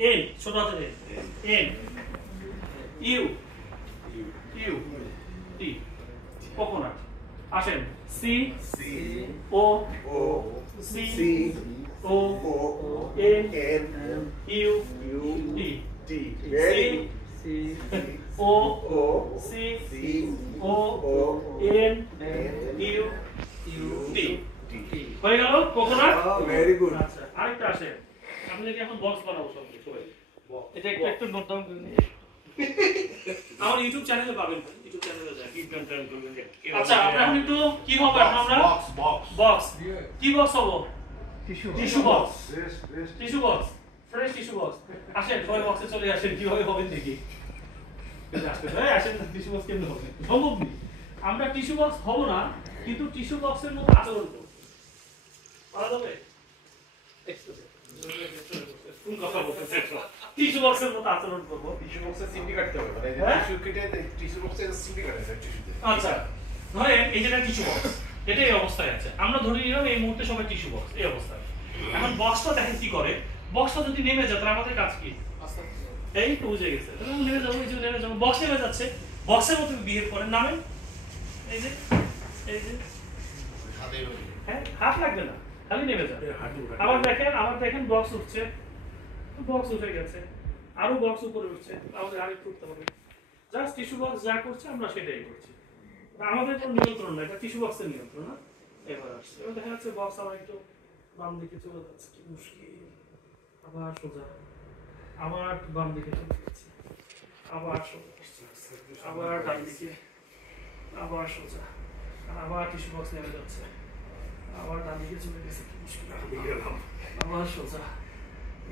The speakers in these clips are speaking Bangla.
এন ছোট হাতের N U U T coconut আসেন C O C O N U T C O C O N U T হয়ে গেল কোকোনাট। Very good. আচ্ছা আরেকটা আসে, আপনি কি এখন বক্স বানাবো সব সবাই? এটা একটু নোট ডাউন করে নিন। আমার ইউটিউব চ্যানেলে পাবেন, ইউটিউব চ্যানেলে যান কি কন্টেন্ট করবেন। আচ্ছা আমরা এখন একটু কি হবে আমরা বক্স কি বক্স হবো? Tissue box. Tissue box, fresh tissue box. আসেন সবাই বক্সে চলে আসেন, কিভাবে হবেন দেখি। আসেন টিস্যু বক্স কেমনে হবে? সম্ভব নেই। আমরা টিস্যু বক্স হব না, কিন্তু টিস্যু বক্সের মতো আচরণ করব। পারা যাবে? কোন কথা বলতেছে? টিস্যু বক্সের মতো আচরণ করব। টিস্যু বক্সে সিম্পি কাটতে হবে, মানে টিস্যু কেটে টিস্যু বক্সে সিম্পি কাটতে হবে টিস্যুতে। আচ্ছা ধরেন এই যেটা টিস্যু বক্স, এটা এই অবস্থায় আছে। আমরা ধরে নিলাম এই মুহূর্তে সবাই টিস্যু বক্স এই অবস্থায়। এখন বক্সটা দেখেন কি করে। বক্সটা যদি নেমে যায় তাহলে আমাদের কাজ কি? এই তো বুঝে গেছে। তাহলে নেমে যাবো, এই যে নেমে যাবো। বক্স নেমে যাচ্ছে, বক্সের মতো বিহেভ করে নামেন। এই যে হ্যাঁ হাত লাগবে না, খালি নেমে যাবে। আবার দেখেন বক্স উঠছে, বক্স উঠে গেছে, আরো বক্স উপরে উঠছে, আমাদের আরেকটু উঠতে হবে। জাস্ট টিস্যু বক্স যা করছে আমরা সেটাই করছি, আমাদের কোনো নিয়ন্ত্রণ নাই, এটা টিস্যু বক্সের নিয়ন্ত্রণ না। এবার আসছে, এবার দেখা যাচ্ছে বক্স আবার একটু বাম দিকে চলে যাচ্ছে, কি মুশকিল। আবার সোজা, আবার বাম দিকে চলে যাচ্ছে, আবার সোজা, আবার ডান দিকে, আবার সোজা, আবার টিস্যু বক্স নেমে যাচ্ছে, আবার ডান দিকে চলে গেছে, কি মুশকিল। আবার সোজা,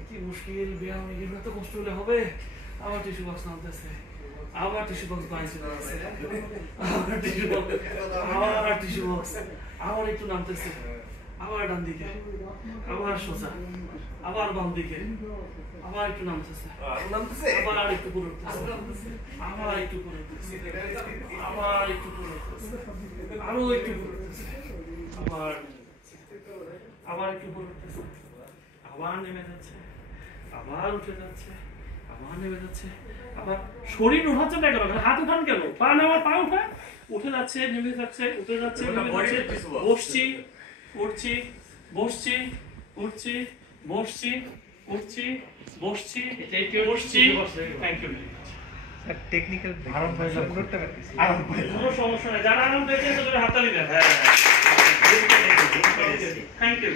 কি মুশকিল। ব্যায়াম এগুলো তো কষ্ট হলে হবে। আবার টিস্যু বক্স নামতেছে, আবার টিস্যু বক্স বাইরে চলে যাচ্ছে, আবার টিস্যু বক্স, আবার টিস্যু বক্স, আবার একটু নামতেছে, আবার ডান দিকে, আবার সোজা, আবার বাম দিকে, আবার একটু নামতেছে, আবার একটু পুরো উঠতেছে, আবার একটু পুরো উঠতেছে, আবার একটু পুরো উঠতেছে, আরো একটু পুরো উঠতেছে, আবার একটু পুরো উঠতেছে, আবার নেমে যাচ্ছে, আবার উঠে যাচ্ছে, আবার নেমে যাচ্ছে, আবার শরীর উঠাচ্ছে না কেন? হাত উঠান কেন? পা নেওয়ার পা উঠা, উঠে যাচ্ছে, নেমে যাচ্ছে, উঠে যাচ্ছে, নেমে যাচ্ছে, বসছি, উঠছি, বসছি, উঠছি, বসছি, উঠছি, বসছি, বসছি। Thank you. টেকনিক্যাল আরাম পাইলে করতে পারতেছি। কোনো সমস্যা নেই, যারা আরাম পেয়েছে তাদের হাততালি দেন। Thank you.